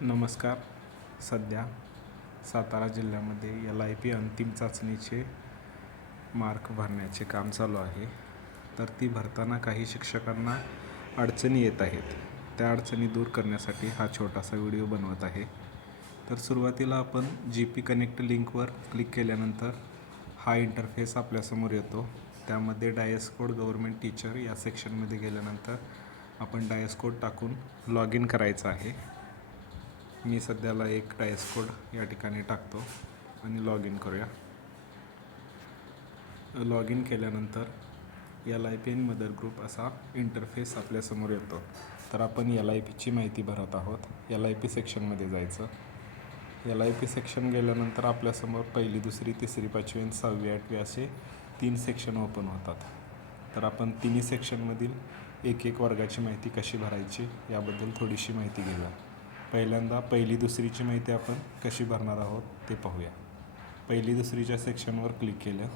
नमस्कार. सध्या सातारा जिल्ह्यामध्ये LIP अंतिम चाचणीचे मार्क भरण्याचे काम चालू आहे. तर ती भरताना काही शिक्षकांना अडचणी येत आहेत. त्या अडचणी दूर करण्यासाठी हा छोटासा व्हिडिओ बनवत आहे. तर सुरुवातीला आपण GP कनेक्ट लिंकवर क्लिक केल्यानंतर हा इंटरफेस आपल्यासमोर येतो. त्यामध्ये डायस कोड गव्हर्नमेंट टीचर या सेक्शनमध्ये गेल्यानंतर आपण डायस कोड टाकून लॉग इन करायचं आहे. मी सध्याला एक डायस कोड या ठिकाणी टाकतो आणि लॉग इन करूया. लॉग इन केल्यानंतर LIP मदर ग्रुप असा इंटरफेस आपल्यासमोर येतो. तर आपण LIPची माहिती भरत आहोत. LIP सेक्शनमध्ये जायचं. LIP सेक्शन गेल्यानंतर आपल्यासमोर पहिली, दुसरी, तिसरी, पाचवी आणि 6वी 8वी असे 3 सेक्शन ओपन होतात. तर आपण तिन्ही सेक्शनमधील एक वर्गाची माहिती कशी भरायची याबद्दल थोडीशी माहिती घेऊया. पहिल्यांदा पहिली दुसरीची माहिती आपण कशी भरणार आहोत ते पाहूया. पहिली दुसरीच्या सेक्शनवर क्लिक केलं.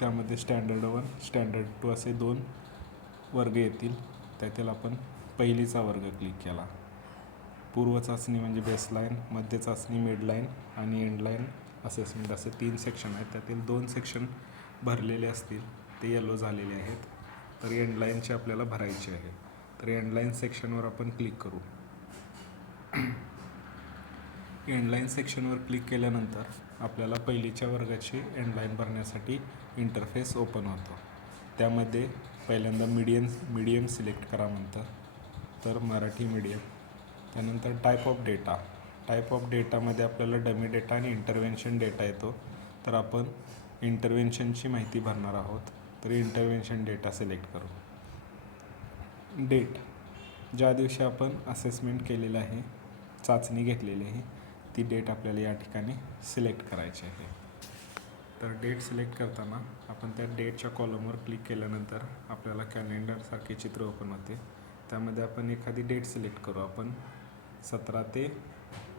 त्यामध्ये स्टँडर्ड 1, स्टँडर्ड 2 असे 2 वर्ग येतील. त्यातील आपण पहिलीचा वर्ग क्लिक केला. पूर्व चाचणी म्हणजे बेसलाईन, मध्य चाचणी, मिडलाईन आणि एंडलाईन असेसमेंट असे 3 सेक्शन आहेत. त्यातील 2 सेक्शन भरलेले असतील, ते येलो झालेले आहेत. तर एंडलाईनचे आपल्याला भरायचे आहे. तर एंडलाईन सेक्शनवर आपण क्लिक करू. एंडलाईन सेक्शनवर क्लिक केल्यानंतर आपल्याला पहिलीच्या वर्गाची एंडलाईन भरण्यासाठी इंटरफेस ओपन होतो. त्यामध्ये पहिल्यांदा मीडियम सिलेक्ट करा म्हणतं. तर मराठी मीडियम. त्यानंतर टाईप ऑफ डेटामध्ये आपल्याला डमी डेटा आणि इंटरव्हेन्शन डेटा येतो. तर आपण इंटरव्हेन्शनची माहिती भरणार आहोत. तर इंटरव्हेन्शन डेटा सिलेक्ट करू. डेट, ज्या दिवशी आपण असेसमेंट केलेलं आहे, चाचणी घेतलेली आहे, ती डेट आपल्याला या ठिकाणी सिलेक्ट करायची आहे. तर डेट सिलेक्ट करताना आपण त्या डेटच्या कॉलमवर क्लिक केल्यानंतर आपल्याला कॅलेंडरसारखे चित्र ओपन होते. त्यामध्ये आपण एखादी डेट सिलेक्ट करू. आपण 17 ते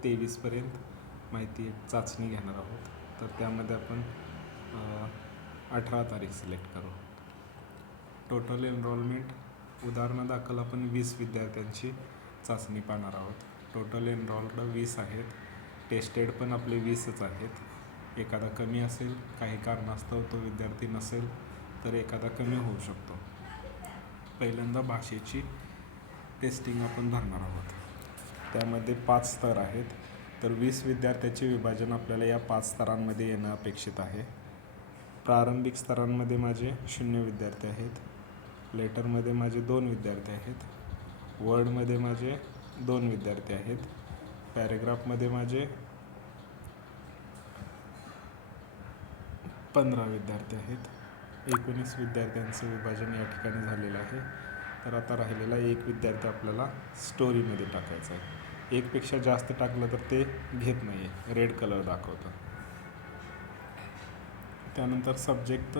23पर्यंत माहिती चाचणी घेणार आहोत. तर त्यामध्ये आपण 18 तारीख सिलेक्ट करू. टोटल एनरोलमेंट, उदाहरणादाखल आपण 20 विद्यार्थ्यांची चाचणी पाहणार आहोत. टोटल एनरोल्ड 20 आहेत. टेस्टेड पण आपले 20च आहेत. एखादा कमी असेल, काही कारणास्तव तो विद्यार्थी नसेल तर एखादा कमी होऊ शकतो. पहिल्यांदा भाषेची टेस्टिंग आपण भरणार आहोत. त्यामध्ये 5 स्तर आहेत. तर 20 विद्यार्थ्याचे विभाजन आपल्याला या 5 स्तरांमध्ये येणं अपेक्षित आहे. प्रारंभिक स्तरांमध्ये माझे 0 विद्यार्थी आहेत. लेटरमध्ये माझे 2 विद्यार्थी आहेत. वर्डमध्ये माझे 2 विद्यार्थी आहेत. पॅरेग्राफमध्ये माझे 15 विद्यार्थी आहेत. 19 विद्यार्थ्यांचं विभाजन या ठिकाणी झालेलं आहे. तर आता राहिलेला 1 विद्यार्थी आपल्याला स्टोरीमध्ये टाकायचा आहे. 1 पेक्षा जास्त टाकलं तर ते घेत नाही आहे, रेड कलर दाखवतं. त्यानंतर सब्जेक्ट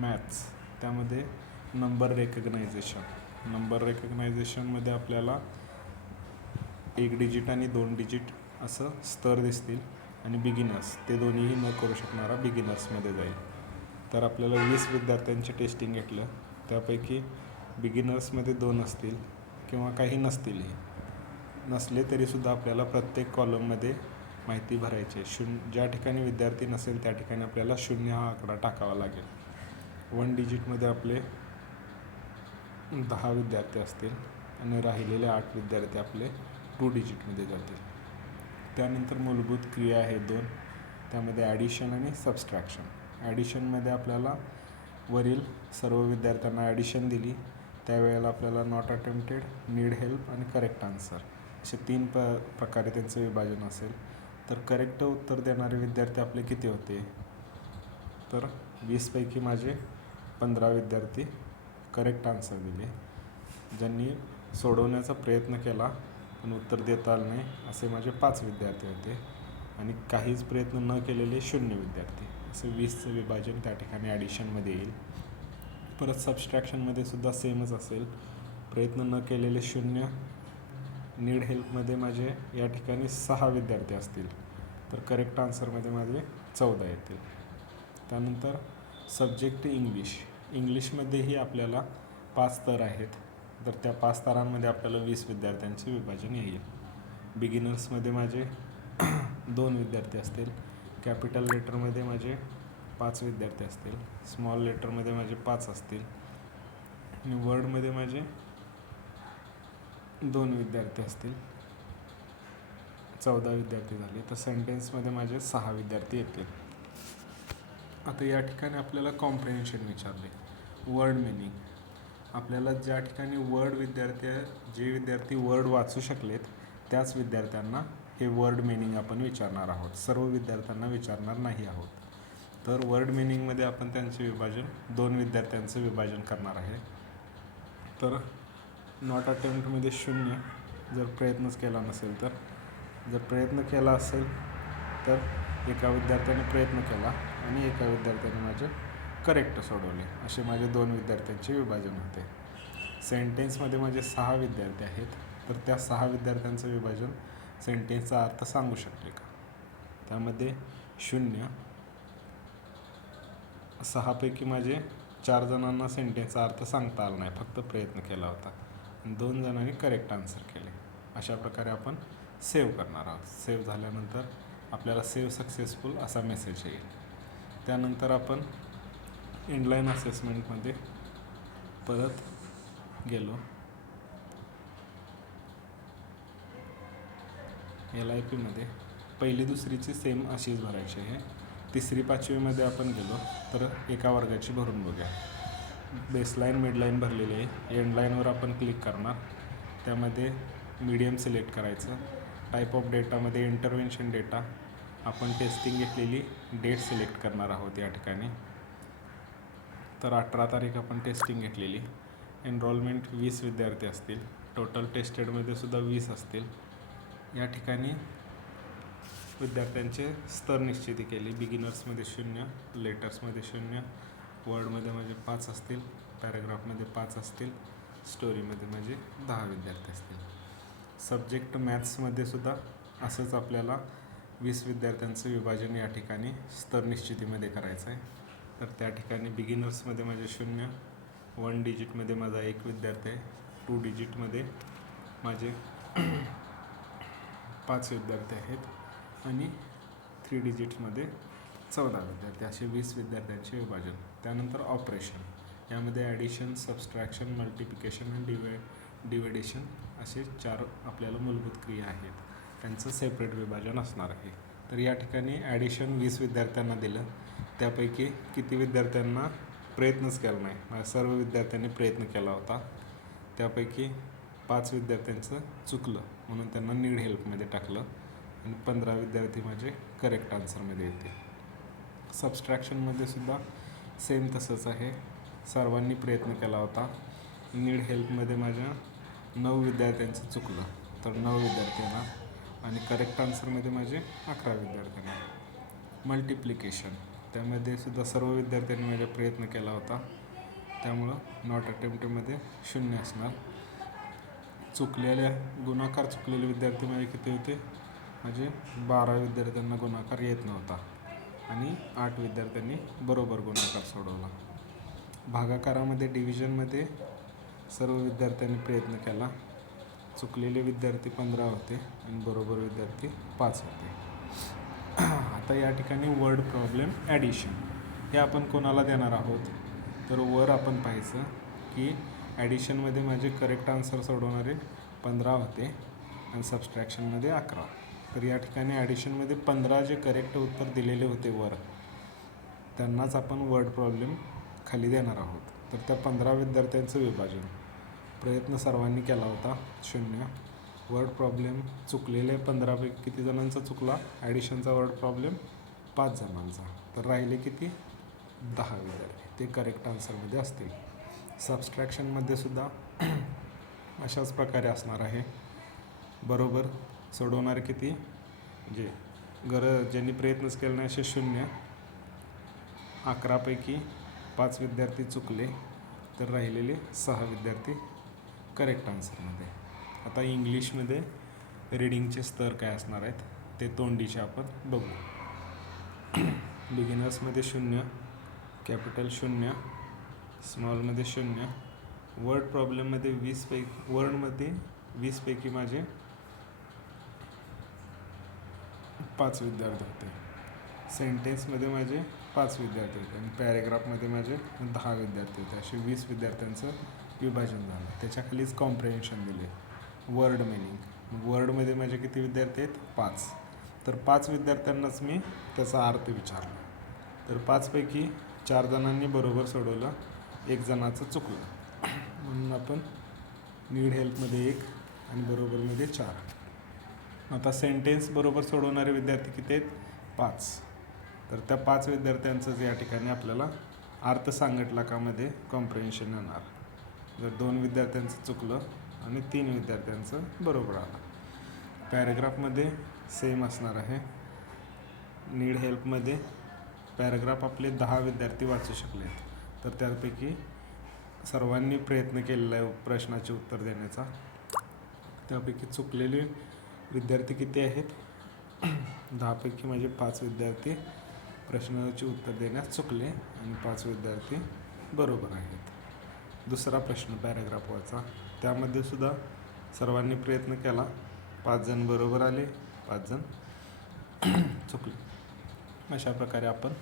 मॅथ्स, त्यामध्ये नंबर रेकग्नायझेशनमध्ये आपल्याला 1 डिजिट आणि 2 डिजिट असं स्तर दिसतील. आणि बिगिनर्स, ते दोन्हीही न करू शकणारा बिगिनर्समध्ये जाईल. तर आपल्याला 20 विद्यार्थ्यांचे टेस्टिंग घेतलं. त्यापैकी बिगिनर्समध्ये 2 असतील किंवा काही नसतीलही. नसले तरीसुद्धा आपल्याला प्रत्येक कॉलममध्ये माहिती भरायची आहे. ज्या ठिकाणी विद्यार्थी नसेल त्या ठिकाणी आपल्याला 0 हा आकडा टाकावा लागेल. 1 डिजिटमध्ये आपले 10 विद्यार्थी असतील आणि राहिलेले 8 विद्यार्थी आपले 2 डिजिटमध्ये जातील. त्यानंतर मूलभूत क्रिया आहे 2. त्यामध्ये ॲडिशन आणि सबस्ट्रॅक्शन. ॲडिशनमध्ये आपल्याला वरील सर्व विद्यार्थ्यांना ॲडिशन दिली, त्यावेळेला आपल्याला नॉट अटेम्प्टेड, नीड हेल्प आणि करेक्ट आन्सर असे 3 प्रकारे त्यांचं विभाजन असेल. तर करेक्ट उत्तर देणारे विद्यार्थी आपले किती होते? तर 20पैकी माझे 15 विद्यार्थी करेक्ट आन्सर दिले. ज्यांनी सोडवण्याचा प्रयत्न केला पण उत्तर देता आलं नाही असे माझे 5 विद्यार्थी होते. आणि काहीच प्रयत्न न केलेले 0 विद्यार्थी. असे 20चं विभाजन त्या ठिकाणी ॲडिशनमध्ये येईल. परत सबस्ट्रॅक्शनमध्ये सुद्धा सेमच असेल. प्रयत्न न केलेले 0. नीड हेल्पमध्ये माझे या ठिकाणी 6 विद्यार्थी असतील. तर करेक्ट आन्सरमध्ये माझे 14 येतील. त्यानंतर सब्जेक्ट इंग्लिशमध्येही आपल्याला 5 स्तर आहेत. तर त्या 5 स्तरांमध्ये आपल्याला 20 विद्यार्थ्यांचे विभाजन येईल. बिगिनर्समध्ये माझे 2 विद्यार्थी असतील, कॅपिटल लेटरमध्ये माझे 5 विद्यार्थी असतील, स्मॉल लेटरमध्ये माझे 5 असतील आणि वर्डमध्ये माझे 2 विद्यार्थी असतील, 14 विद्यार्थी झाले. तर सेंटेन्समध्ये माझे 6 विद्यार्थी येतील. आता या ठिकाणी आपल्याला कॉम्प्रिहेन्शन विचारले. वर्ड मिनिंग आपल्याला ज्या ठिकाणी जे विद्यार्थी वर्ड वाचू शकलेत त्याच विद्यार्थ्यांना हे वर्ड मिनिंग आपण विचारणार आहोत. सर्व विद्यार्थ्यांना विचारणार नाही आहोत. तर वर्ड मिनिंगमध्ये आपण त्यांचे विभाजन 2 विद्यार्थ्यांचं विभाजन करणार आहे. तर नॉट अटेम्प्टमध्ये 0 जर प्रयत्नच केला नसेल तर, जर प्रयत्न केला असेल तर एका विद्यार्थ्याने प्रयत्न केला आणि एका विद्यार्थ्याने माझे करेक्ट सोडवले, असे माझे 2 विद्यार्थ्यांचे विभाजन होते. सेंटेन्समध्ये माझे 6 विद्यार्थी आहेत, तर त्या 6 विद्यार्थ्यांचं विभाजन सेंटेन्सचा अर्थ सांगू शकले का. त्यामध्ये 0, 6पैकी माझे 4 जणांना सेंटेन्सचा अर्थ सांगता आला नाही, फक्त प्रयत्न केला होता. 2 जणांनी करेक्ट आन्सर केले. अशा प्रकारे आपण सेव्ह करणार आहोत. सेव्ह झाल्यानंतर आपल्याला सेव्ह सक्सेसफुल असा मेसेज येईल. त्यानंतर आपण इनलाईन असेसमेंटमध्ये परत गेलो. LIPमध्ये पहिली दुसरीची सेम अशीच भरायची आहे. 3री 5वीमध्ये आपण गेलो तर एका वर्गाची भरून बघूया. बेसलाईन मिडलाईन भरलेली आहे. एंडलाईनवर आपण क्लिक करणार. त्यामध्ये मीडियम सिलेक्ट करायचं. टाईप ऑफ डेटामध्ये इंटरव्हेन्शन डेटा, आपण टेस्टिंग घेतलेली डेट सिलेक्ट करणार आहोत या ठिकाणी. तर 18 तारीख आपण टेस्टिंग घेतलेली. एनरोलमेंट 20 विद्यार्थी असतील. टोटल टेस्टेडमध्ये सुद्धा 20 असतील. या ठिकाणी विद्यार्थ्यांचे स्तर निश्चिती केली. बिगिनर्समध्ये 0, लेटर्समध्ये 0, वर्डमध्ये माझे 5 असतील, पॅराग्राफमध्ये 5 असतील, स्टोरीमध्ये माझे 10 विद्यार्थी असतील. सब्जेक्ट मॅथ्समध्ये सुद्धा असंच आपल्याला 20 विद्यार्थ्यांचं विभाजन या ठिकाणी स्तर निश्चितीमध्ये करायचं आहे. तर त्या ठिकाणी बिगिनर्समध्ये माझे 0, 1 डिजिटमध्ये माझा 1 विद्यार्थी आहे, 2 डिजिटमध्ये माझे 5 विद्यार्थी आहेत आणि 3 डिजिट्समध्ये 14 विद्यार्थी, असे 20 विद्यार्थ्यांचे विभाजन. त्यानंतर ऑपरेशन, यामध्ये ॲडिशन, सबस्ट्रॅक्शन, मल्टिप्लिकेशन आणि डिव्हिडेशन असे 4 आपल्याला मूलभूत क्रिया आहेत. त्यांचं सेपरेट विभाजन असणार आहे. तर या ठिकाणी ॲडिशन 20 विद्यार्थ्यांना दिलं. त्यापैकी किती विद्यार्थ्यांना प्रयत्नच केला नाही, सर्व विद्यार्थ्यांनी प्रयत्न केला होता. त्यापैकी 5 विद्यार्थ्यांचं चुकलं म्हणून त्यांना नीड हेल्पमध्ये टाकलं आणि 15 विद्यार्थी माझे करेक्ट आन्सरमध्ये येते. सबस्ट्रॅक्शनमध्ये सुद्धा सेम तसंच आहे. सर्वांनी प्रयत्न केला होता. नीड हेल्पमध्ये माझ्या 9 विद्यार्थ्यांचं चुकलं, तर 9 विद्यार्थ्यांना, आणि करेक्ट आन्सरमध्ये माझे 11 विद्यार्थ्यांना. मल्टिप्लिकेशन, त्यामध्ये सुद्धा सर्व विद्यार्थ्यांनी माझा प्रयत्न केला होता, त्यामुळं नॉट अटेम्प्टमध्ये 0 असणार. गुणाकार चुकलेले विद्यार्थी माझे किती होते, म्हणजे 12 विद्यार्थ्यांना गुणाकार येत नव्हता आणि 8 विद्यार्थ्यांनी बरोबर गुणाकार सोडवला. भागाकारामध्ये डिव्हिजनमध्ये सर्व विद्यार्थ्यांनी प्रयत्न केला. चुकलेले विद्यार्थी 15 होते आणि बरोबर विद्यार्थी 5 होते. आता या ठिकाणी वर्ड प्रॉब्लेम ॲडिशन हे आपण कोणाला देणार आहोत, तर वर आपण पाहायचं की ॲडिशनमध्ये माझे करेक्ट आन्सर सोडवणारे 15 होते आणि सबस्ट्रॅक्शनमध्ये 11. तर या ठिकाणी ॲडिशनमध्ये 15 जे करेक्ट उत्तर दिलेले होते वर, त्यांनाच आपण वर्ड प्रॉब्लेम खाली देणार आहोत. तर त्या 15 विद्यार्थ्यांचं विभाजन, प्रयत्न सर्वांनी केला होता 0. वर्ड प्रॉब्लेम चुकलेले 15पैकी किती जणांचा चुकला, ॲडिशनचा वर्ड प्रॉब्लेम 5 जणांचा, तर राहिले किती 10 विद्यार्थी, ते करेक्ट आन्सरमध्ये असतील. सबस्ट्रॅक्शनमध्ये सुद्धा अशाच प्रकारे असणार आहे. बरोबर सोडवणारे किती, ज्यांनी प्रयत्नच केला नाही असे 0. 11पैकी 5 विद्यार्थी चुकले, तर राहिलेले 6 विद्यार्थी करेक्ट आन्सरमध्ये. आता इंग्लिशमध्ये रीडिंगचे स्तर काय असणार आहेत ते तोंडीचे आपण बघू. बिगिनर्समध्ये 0, कॅपिटल 0, स्मॉलमध्ये 0. वर्ड प्रॉब्लेममध्ये 20पैकी माझे 5 विद्यार्थी होते. सेंटेन्समध्ये माझे 5 विद्यार्थी होते आणि पॅरेग्राफमध्ये माझे 10 विद्यार्थी होते. असे 20 विद्यार्थ्यांचं विभाजन झालं. त्याच्याखालीच कॉम्प्रिहेन्शन दिले. वर्ड मिनिंग, वर्डमध्ये माझे किती विद्यार्थी आहेत? 5. तर 5 विद्यार्थ्यांनाच मी त्याचा अर्थ विचारला. तर 5पैकी 4 जणांनी बरोबर सोडवलं, 1 जणाचं चुकलं. म्हणून आपण नीड हेल्पमध्ये 1 आणि बरोबरमध्ये 4. आता सेंटेन्स बरोबर सोडवणारे विद्यार्थी किती आहेत? 5. तर त्या 5 विद्यार्थ्यांचंच या ठिकाणी आपल्याला अर्थ सांगितलाकामध्ये कॉम्प्रिहेन्शन येणार. जर 2 विद्यार्थ्यांचं चुकलं आणि 3 विद्यार्थ्यांचं बरोबर आलं. पॅरेग्राफमध्ये सेम असणार आहे. नीड हेल्पमध्ये पॅरेग्राफ आपले 10 विद्यार्थी वाचू शकले, तर त्यापैकी सर्वांनी प्रयत्न केलेला आहे प्रश्नाचे उत्तर देण्याचा. त्यापैकी चुकलेले विद्यार्थी किती आहेत? 10पैकी माझे 5 विद्यार्थी प्रश्नाचे उत्तर देण्यास चुकले आणि 5 विद्यार्थी बरोबर आहेत. दुसरा प्रश्न पॅरेग्राफवरचा, त्यामध्ये सुद्धा सर्वांनी प्रयत्न केला. 5 जण बरोबर आले, 5 जण चुकले. अशा प्रकारे आपण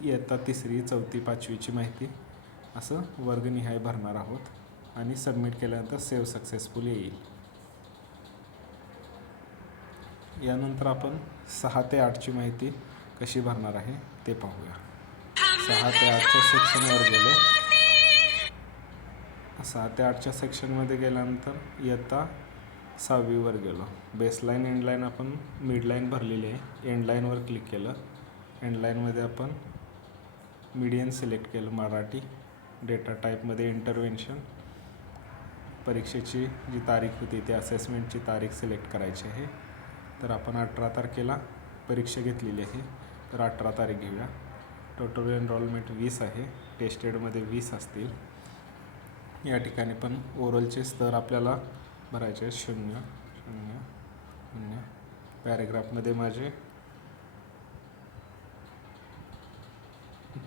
इयत्ता 3री, 4थी, 5वीची माहिती असं वर्गनिहाय भरणार आहोत आणि सबमिट केल्यानंतर सेव्ह सक्सेसफुल येईल. यानंतर आपण 6 ते 8ची माहिती कशी भरणार आहे ते पाहूया. 6 ते 8च्या सेक्शनवर गेलो. 6 ते 8च्या सेक्शनमध्ये गेल्यानंतर इयत्ता 6वीवर गेलो. बेसलाईन, एंडलाईन आपण मिडलाईन भरलेली आहे. एंडलाईनवर क्लिक केलं. एंडलाईनमध्ये आपण मीडियन सिलेक्ट केलं, मराठी. डेटा टाईपमध्ये इंटरव्हेन्शन. परीक्षेची जी तारीख होती ती असेसमेंटची तारीख सिलेक्ट करायची आहे. तर आपण 18 तारखेला परीक्षा घेतलेली आहे, तर 18 तारीख घेऊया. टोटल एनरोलमेंट 20 आहे. टेस्टेडमध्ये 20 असतील. या ठिकाणी पण ओरलचे स्तर आपल्याला भरायचे आहेत. 0, 0, 0. पॅरेग्राफमध्ये माझे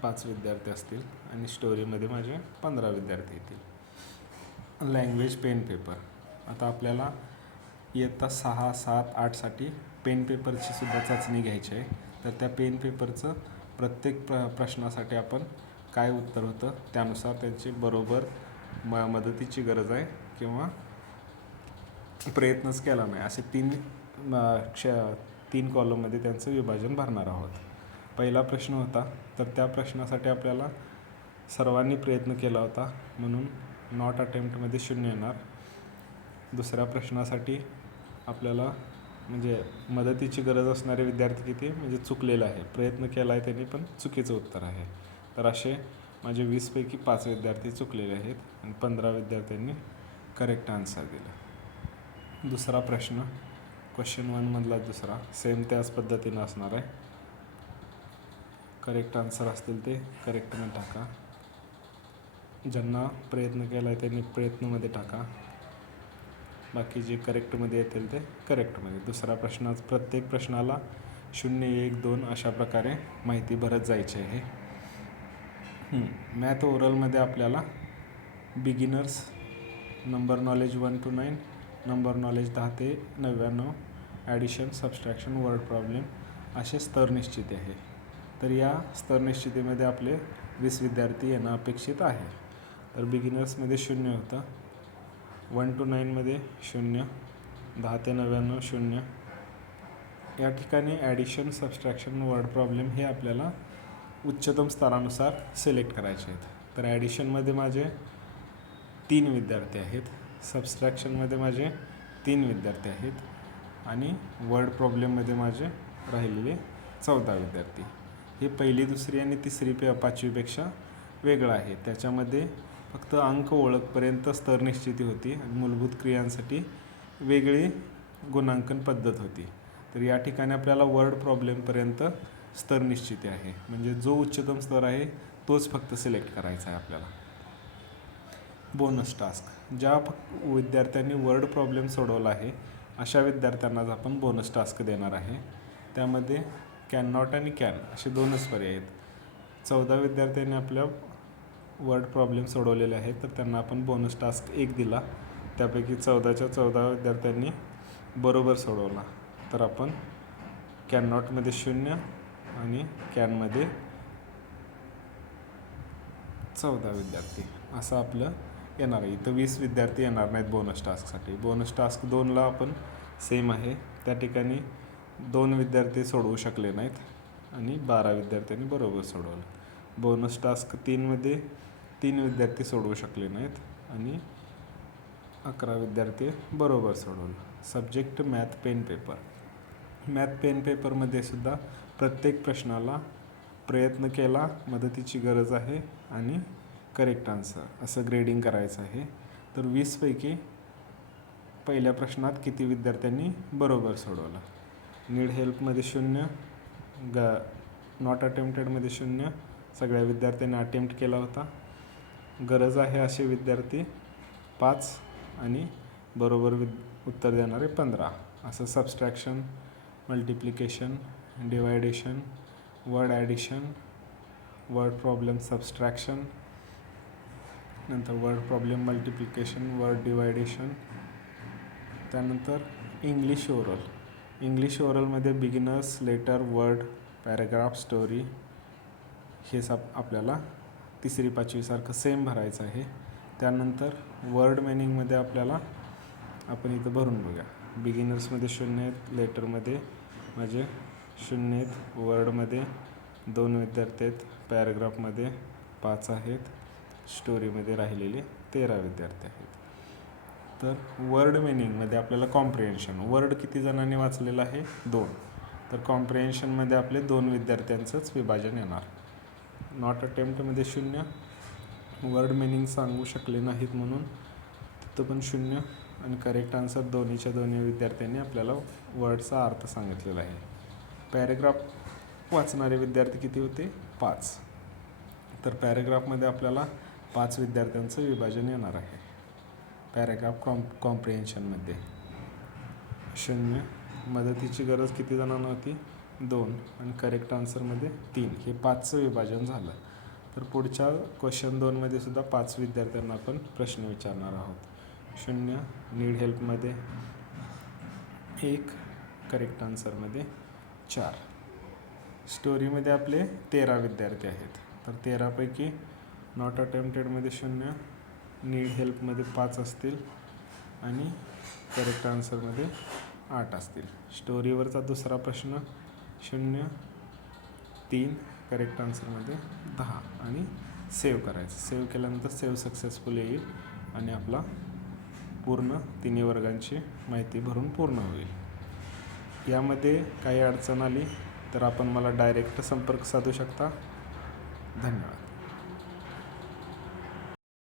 5 विद्यार्थी असतील आणि स्टोरीमध्ये माझे 15 विद्यार्थी येतील. Language pen paper. आता आपल्याला इयत्ता 6, 7, 8साठी पेन पेपरची सुद्धा चाचणी घ्यायची आहे. तर त्या पेन पेपरचं प्रत्येक प्रश्नासाठी आपण काय उत्तर होतं त्यानुसार त्यांची बरोबर मदतीची गरज आहे किंवा प्रयत्नच केला नाही असे 3 कॉलममध्ये त्यांचं विभाजन भरणार आहोत. पहिला प्रश्न होता, तर त्या प्रश्नासाठी आपल्याला सर्वांनी प्रयत्न केला होता म्हणून नॉट अटेम्प्टमध्ये 0 येणार. दुसऱ्या प्रश्नासाठी आपल्याला म्हणजे मदतीची गरज असणारे विद्यार्थी किती, म्हणजे चुकलेला आहे, प्रयत्न केला आहे त्यांनी पण चुकीचं उत्तर आहे. तर असे माझे 20पैकी 5 विद्यार्थी चुकलेले आहेत आणि 15 विद्यार्थ्यांनी करेक्ट आन्सर दिला. दुसरा प्रश्न क्वेश्चन 1मधला दुसरा सेम त्याच पद्धतीनं असणार आहे. करेक्ट आन्सर असतील ते करेक्टमध्ये टाका. ज्यांना प्रयत्न केला आहे त्यांनी प्रयत्नमध्ये टाका. बाकी जे करेक्टमध्ये येतील ते करेक्टमध्ये. दुसरा प्रश्न, प्रत्येक प्रश्नाला 0, 1, 2 अशा प्रकारे माहिती भरत जायची आहे. मॅथ ओरलमध्ये आपल्याला beginners, number knowledge 1 to 9, number knowledge 10 ते 99, ॲडिशन, सबस्ट्रॅक्शन, वर्ड प्रॉब्लेम असे स्तर निश्चित आहे. तर या स्तर निश्चितीमध्ये आपले 20 विद्यार्थी येणं अपेक्षित आहे. तर बिगिनर्समध्ये 0 होतं, 1 to 9मध्ये 0, 10 ते 99 0. या ठिकाणी ॲडिशन, सबस्ट्रॅक्शन, वर्ड प्रॉब्लेम हे आपल्याला उच्चतम स्तरानुसार सिलेक्ट करायचे आहेत. तर ॲडिशनमध्ये माझे 3 विद्यार्थी आहेत, सबस्ट्रॅक्शनमध्ये माझे 3 विद्यार्थी आहेत आणि वर्ड प्रॉब्लेममध्ये माझे राहिलेले 14 विद्यार्थी. हे पहिली, दुसरी आणि तिसरी 5वीपेक्षा वेगळं आहे. त्याच्यामध्ये फक्त अंक ओळखपर्यंत स्तर निश्चिती होती आणि मूलभूत क्रियांसाठी वेगळी गुणांकन पद्धत होती. तर या ठिकाणी आपल्याला वर्ड प्रॉब्लेमपर्यंत स्तर निश्चिती आहे, म्हणजे जो उच्चतम स्तर आहे तोच फक्त सिलेक्ट करायचा आहे आपल्याला. बोनस टास्क, ज्या विद्यार्थ्यांनी वर्ड प्रॉब्लेम सोडवला आहे अशा विद्यार्थ्यांनाच आपण बोनस टास्क देणार आहे. त्यामध्ये कॅन नॉट आणि कॅन असे 2च पर्याय आहेत. 14 विद्यार्थ्यांनी आपल्या वर्ड प्रॉब्लेम सोडवलेले आहेत, तर त्यांना आपण बोनस टास्क 1 दिला. त्यापैकी 14च्या 14 विद्यार्थ्यांनी बरोबर सोडवला, तर आपण कॅन नॉटमध्ये 0 आणि कॅनमध्ये 14 विद्यार्थी असं आपलं येणार आहे. इथं 20 विद्यार्थी येणार नाहीत बोनस टास्कसाठी. बोनस टास्क 2ला आपण सेम आहे, त्या ठिकाणी 2 विद्यार्थी सोडवू शकले नाहीत आणि 12 विद्यार्थ्यांनी बरोबर सोडवलं. बोनस टास्क 3मध्ये 3 विद्यार्थी सोडवू शकले नाहीत आणि 11 विद्यार्थी बरोबर सोडवलं. Subject math pen paper. Math pen पेपरमध्ये सुद्धा प्रत्येक प्रश्नाला प्रयत्न केला, मदतीची गरज आहे आणि करेक्ट आन्सर असं ग्रेडिंग करायचं आहे. तर 20 पैकी पहिल्या प्रश्नात किती विद्यार्थ्यांनी बरोबर सोडवलं. नीड हेल्पमध्ये 0, नॉट अटेम्प्टेडमध्ये 0, सगळ्या विद्यार्थ्यांनी अटेम्प्ट केला होता. गरज आहे असे विद्यार्थी 5 आणि बरोबर उत्तर देणारे 15. असं subtraction, multiplication, division, word addition, word problem subtraction, नंतर word problem multiplication, word division. त्यानंतर इंग्लिश ओरल. इंग्लिश ओरलमध्ये beginners, letter, word, paragraph, story हे आपल्याला 3री 5वी सारखं सेम भरायचं आहे. त्यानंतर वर्ड मिनिंगमध्ये आपल्याला आपण इथं भरून बघूया. बिगिनर्समध्ये 0 आहेत, लेटरमध्ये माझे 0 आहेत, वर्डमध्ये 2 विद्यार्थी आहेत, पॅराग्राफमध्ये 5 आहेत, स्टोरीमध्ये राहिलेले 13 विद्यार्थी आहेत. तर वर्ड मिनिंगमध्ये आपल्याला कॉम्प्रिहेन्शन, वर्ड किती जणांनी वाचलेलं आहे 2, तर कॉम्प्रिहेन्शनमध्ये आपले 2 विद्यार्थ्यांचंच विभाजन येणार. नॉट अटेम्प्टमध्ये 0, वर्ड मिनिंग सांगू शकले नाहीत म्हणून तिथं पण 0 आणि करेक्ट आन्सर दोन्ही विद्यार्थ्यांनी आपल्याला वर्डचा अर्थ सांगितलेला आहे. पॅरेग्राफ वाचणारे विद्यार्थी किती होते 5, तर पॅरेग्राफमध्ये आपल्याला 5 विद्यार्थ्यांचं विभाजन येणार आहे. पॅरेग्राफ कॉम्प्रिहेन्शनमध्ये 0, मदतीची गरज किती जणांना होती 2 आणि करेक्ट आन्सरमध्ये 3, हे 5चं विभाजन झालं. तर पुढच्या क्वेश्चन 2मध्ये सुद्धा 5 विद्यार्थ्यांना आपण प्रश्न विचारणार आहोत. 0 नीड हेल्पमध्ये 1, करेक्ट आन्सरमध्ये 4. स्टोरीमध्ये आपले 13 विद्यार्थी आहेत, तर 13 पैकी नॉट अटेम्प्टेडमध्ये 0, नीड हेल्पमध्ये 5 असतील आणि करेक्ट आन्सरमध्ये 8 असतील. स्टोरीवरचा दुसरा प्रश्न 0, 3, करेक्ट आन्सरमध्ये 10 आणि सेव्ह करायचं. सेव्ह केल्यानंतर सेव्ह सक्सेसफुल येईल आणि आपला पूर्ण 3 वर्गांची माहिती भरून पूर्ण होईल. यामध्ये काही अडचण आली तर आपण मला डायरेक्ट संपर्क साधू शकता. धन्यवाद.